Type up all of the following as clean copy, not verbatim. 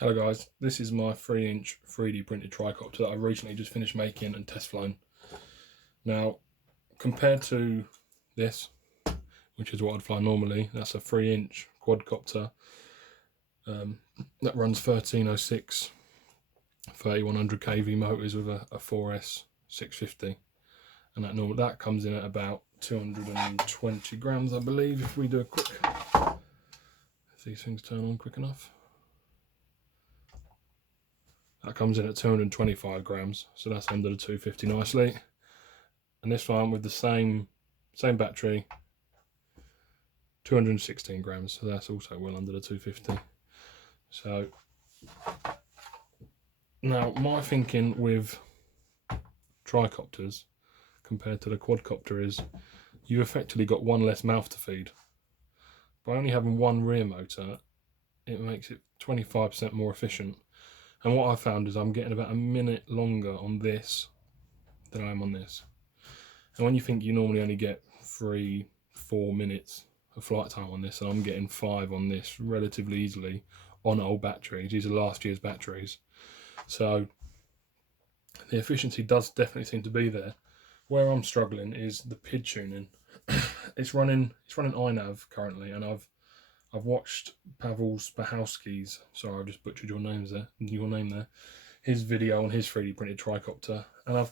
Hello guys, this is my 3-inch 3D printed tricopter that I recently just finished making and test flown. Now, compared to this, which is what I'd fly normally, that's a 3-inch quadcopter that runs 1306 3100 kV motors with a 4S 650, and that comes in at about 220 grams, I believe, if we do a quick, if these things turn on quick enough. That comes in at 225 grams, so that's under the 250 nicely. And this one with the same battery, 216 grams, so that's also well under the 250. So now my thinking with tricopters compared to the quadcopter is you've effectively got one less mouth to feed. By only having one rear motor, it makes it 25% more efficient. And what I found is I'm getting about a minute longer on this than I am on this. And when you think you normally only get 3-4 minutes of flight time on this, and I'm getting 5 on this relatively easily on old batteries. These are last year's batteries, so the efficiency does definitely seem to be there. Where I'm struggling is the PID tuning. It's running Inav currently, and I've watched Pavel Spahowski's, sorry, I've just butchered your name there, his video on his 3D printed tricopter, and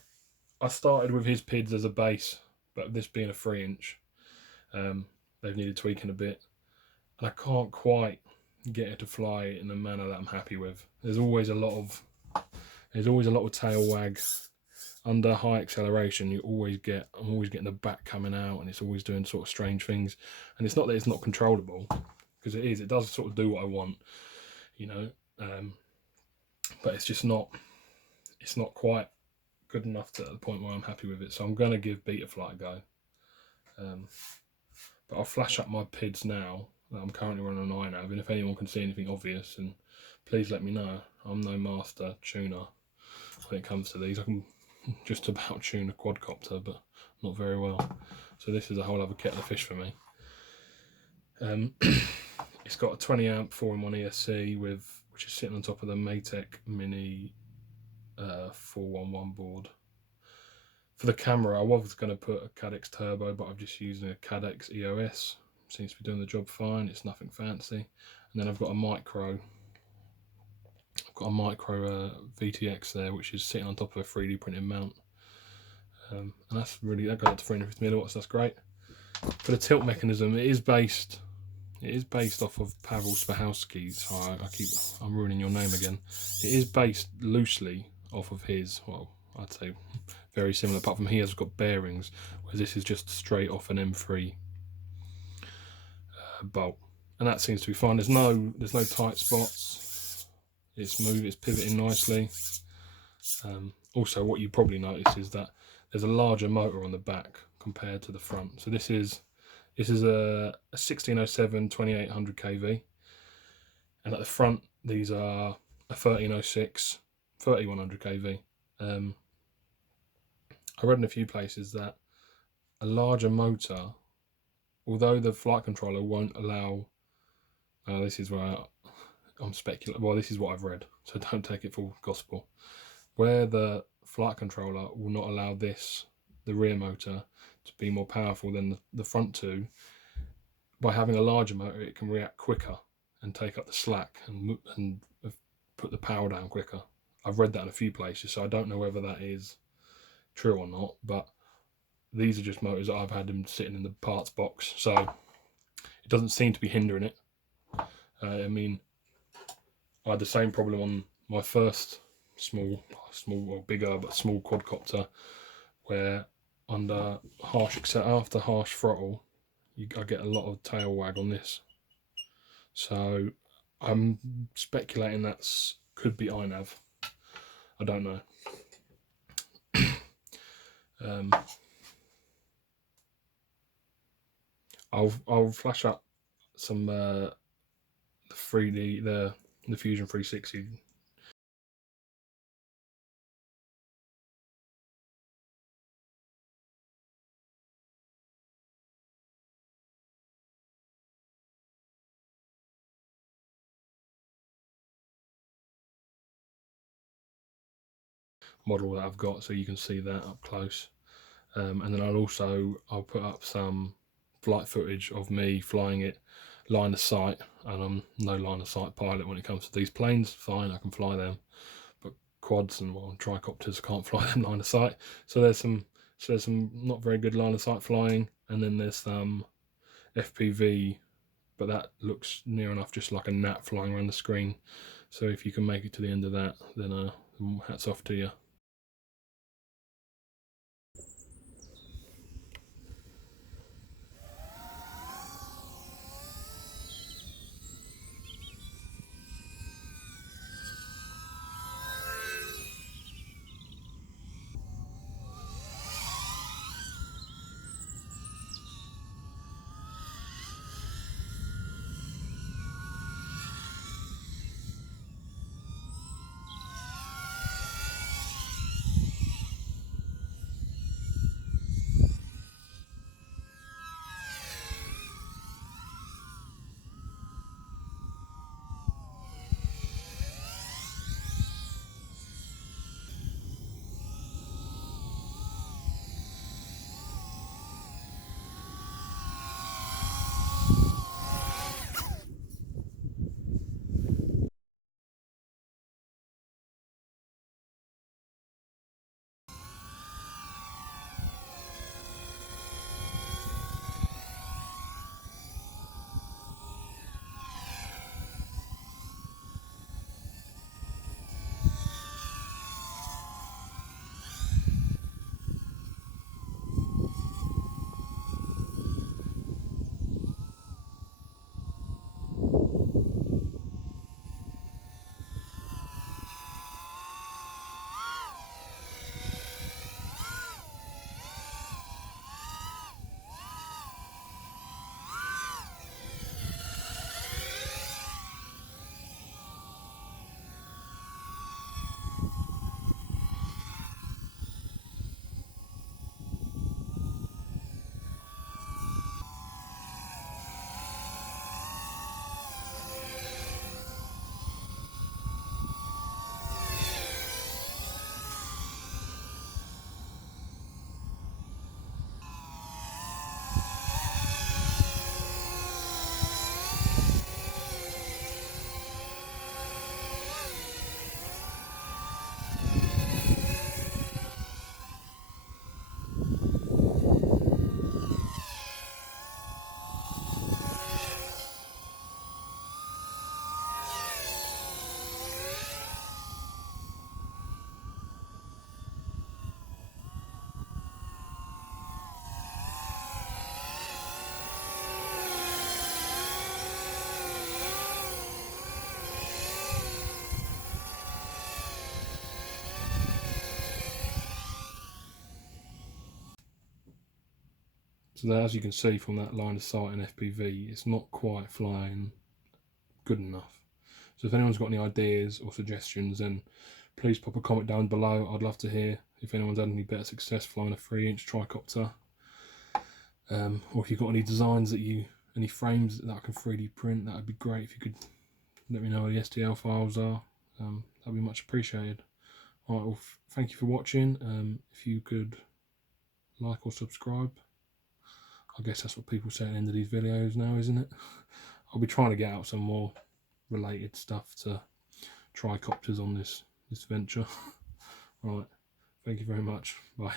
I started with his PIDs as a base, but this being a 3-inch, they've needed tweaking a bit, and I can't quite get it to fly in a manner that I'm happy with. There's always a lot of tail wag. Under high acceleration, I'm always getting the back coming out, and it's always doing sort of strange things. And it's not that it's not controllable, because it does sort of do what I want, you know, but it's just not quite good enough to the point where I'm happy with it. So I'm going to give Betaflight a go. But I'll flash up my PIDs now that I'm currently running on Inav, and if anyone can see anything obvious, and please let me know. I'm no master tuner when it comes to these. I can just about tune a quadcopter, but not very well. So this is a whole other kettle of fish for me. It's got a 20 amp 4-in-1 ESC which is sitting on top of the Maytech Mini 411 board. For the camera, I was going to put a Cadex Turbo, but I'm just using a Cadex EOS. Seems to be doing the job fine. It's nothing fancy. And then I've got a micro VTX there, which is sitting on top of a 3D printed mount. And that goes up to 350 milliwatts. That's great. For the tilt mechanism, it is based off of Pavel Spahowski's. I'm ruining your name again. It is based loosely off of his. Well, I'd say very similar, apart from he has got bearings, whereas this is just straight off an M3 bolt, and that seems to be fine. There's no tight spots. It's smooth. It's pivoting nicely. Also, what you probably notice is that there's a larger motor on the back compared to the front. So this is a 1607 2800 kV, and at the front these are a 1306 3100 kV. I read in a few places that a larger motor, although the flight controller won't allow, this is where I'm speculating, well, this is what I've read, so don't take it for gospel, where the flight controller will not allow the rear motor, to be more powerful than the front two. By having a larger motor, it can react quicker and take up the slack and put the power down quicker. I've read that in a few places, so I don't know whether that is true or not, but these are just motors that I've had them sitting in the parts box, so it doesn't seem to be hindering it. I mean, I had the same problem on my first small or bigger but small quadcopter, where after harsh throttle, I get a lot of tail wag on this. So I'm speculating could be Inav. I don't know. I'll flash up some the Fusion 360 model that I've got, so you can see that up close. And then I'll put up some flight footage of me flying it line of sight, and I'm no line of sight pilot when it comes to these planes. Fine, I can fly them, but quads and tricopters, can't fly them line of sight. So there's some not very good line of sight flying, and then there's some FPV, but that looks near enough just like a gnat flying around the screen. So if you can make it to the end of that, then hats off to you. So that, as you can see from that line of sight in FPV, it's not quite flying good enough. So if anyone's got any ideas or suggestions, then please pop a comment down below. I'd love to hear if anyone's had any better success flying a 3-inch tricopter, or if you've got any designs any frames that I can 3D print. That would be great if you could let me know where the STL files are. That'd be much appreciated. Alright, well, thank you for watching. If you could like or subscribe. I guess that's what people say at the end of these videos now, isn't it? I'll be trying to get out some more related stuff to tricopters on this venture. Right, thank you very much. Bye.